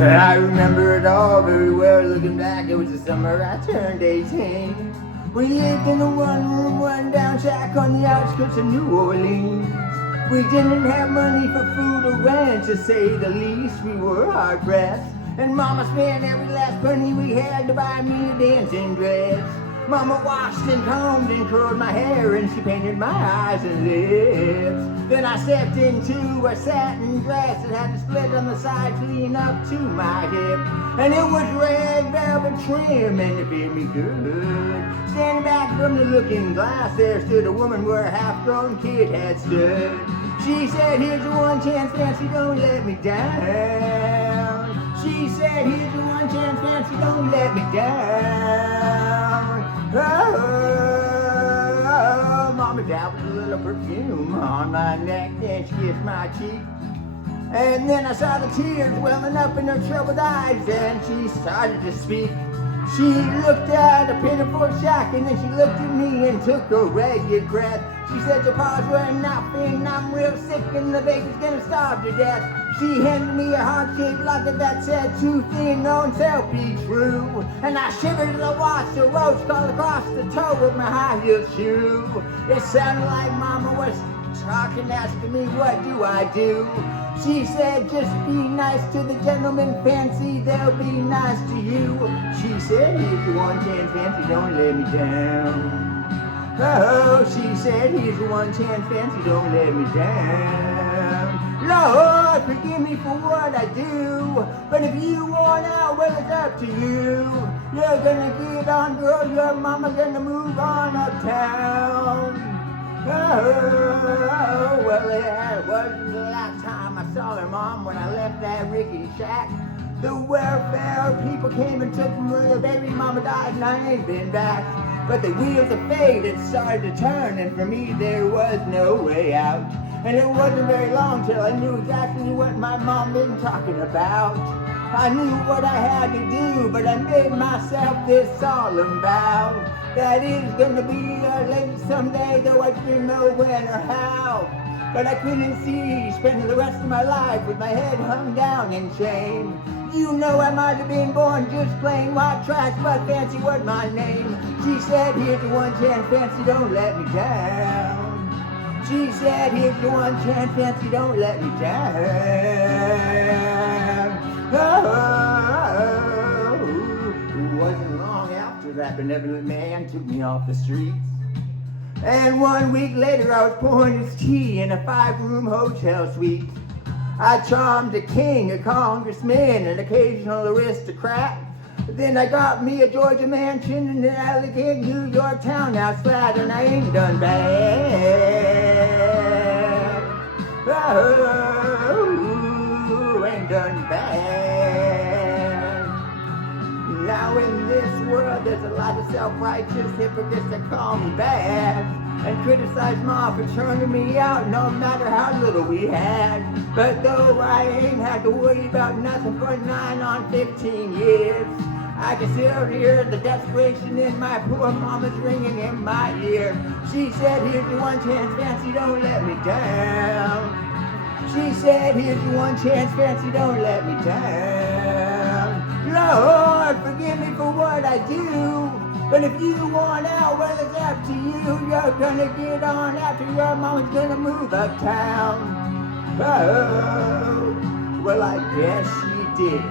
I remember it all very well. Looking back, it was the summer I turned 18. We lived in a one-room, one-down shack on the outskirts of New Orleans. We didn't have money for food or rent, to say the least. We were hard-pressed, and Mama spent every last penny we had to buy me a dancing dress. Mama washed and combed and curled my hair, and she painted my eyes and lips. Then I stepped into a satin dress that had the split on the side clean up to my hip. And it was red velvet trim, and it fit me good. Standing back from the looking glass, there stood a woman where a half-grown kid had stood. She said, "Here's your one chance, fancy, don't let me down." She said, "Here's your one chance, fancy, don't let me down." Oh, Mama dabbled a little perfume on my neck, and she kissed my cheek. And then I saw the tears welling up in her troubled eyes, and she started to speak. She looked at a pitiful shack, and then she looked at me and took a ragged breath. She said, "Your pa's wearing nothing, I'm real sick, and the baby's gonna starve to death." She handed me a heart-shaped locket that said, "Too thin, no self be true." And I shivered as I watched the roach crawl across the toe with my high-heel shoe. It sounded like Mama was talking, asking me, "What do I do?" She said, "Just be nice to the gentleman, fancy, they'll be nice to you." She said, "Here's your one chance, fancy, don't let me down." Oh, she said, "Here's your one chance, fancy, don't let me down." Lord, forgive me for what I do, but if you want out, well, it's up to you. You're gonna get on, girl, your mama gonna move on uptown. Oh, well, it wasn't the last time I saw her mom when I left that rickety shack. The welfare people came and took her baby, mama died, and I ain't been back. But the wheels of fate had started to turn, and for me there was no way out. And it wasn't very long till I knew exactly what my mom been talking about. I knew what I had to do, but I made myself this solemn vow that it's gonna be a lady someday, though I didn't know when or how. But I couldn't see spending the rest of my life with my head hung down in shame. You know I might have been born just plain white trash, but fancy was my name. She said, "Here's your one chance, fancy, don't let me down." She said, "Here's your one chance, fancy, don't let me down." Oh, it wasn't long after that benevolent man took me off the streets. And 1 week later I was pouring his tea in a 5-room hotel suite. I charmed a king, a congressman, an occasional aristocrat. Then I got me a Georgia mansion in an elegant New York townhouse flat, and I ain't done bad. Oh, ain't done bad. Now in this world there's a lot of self-righteous hypocrites that call me bad and criticize Ma for turning me out no matter how little we had. But though I ain't had to worry about nothing for 9 on 15 years, I can still hear the desperation in my poor mama's ringing in my ear. She said, "Here's your one chance, fancy, don't let me down." She said, "Here's your one chance, fancy, don't let me down." Lord, forgive me for what I do, but if you want out, well, it's up to you. You're gonna get on after your mama's gonna move uptown. Oh, well, I guess she did.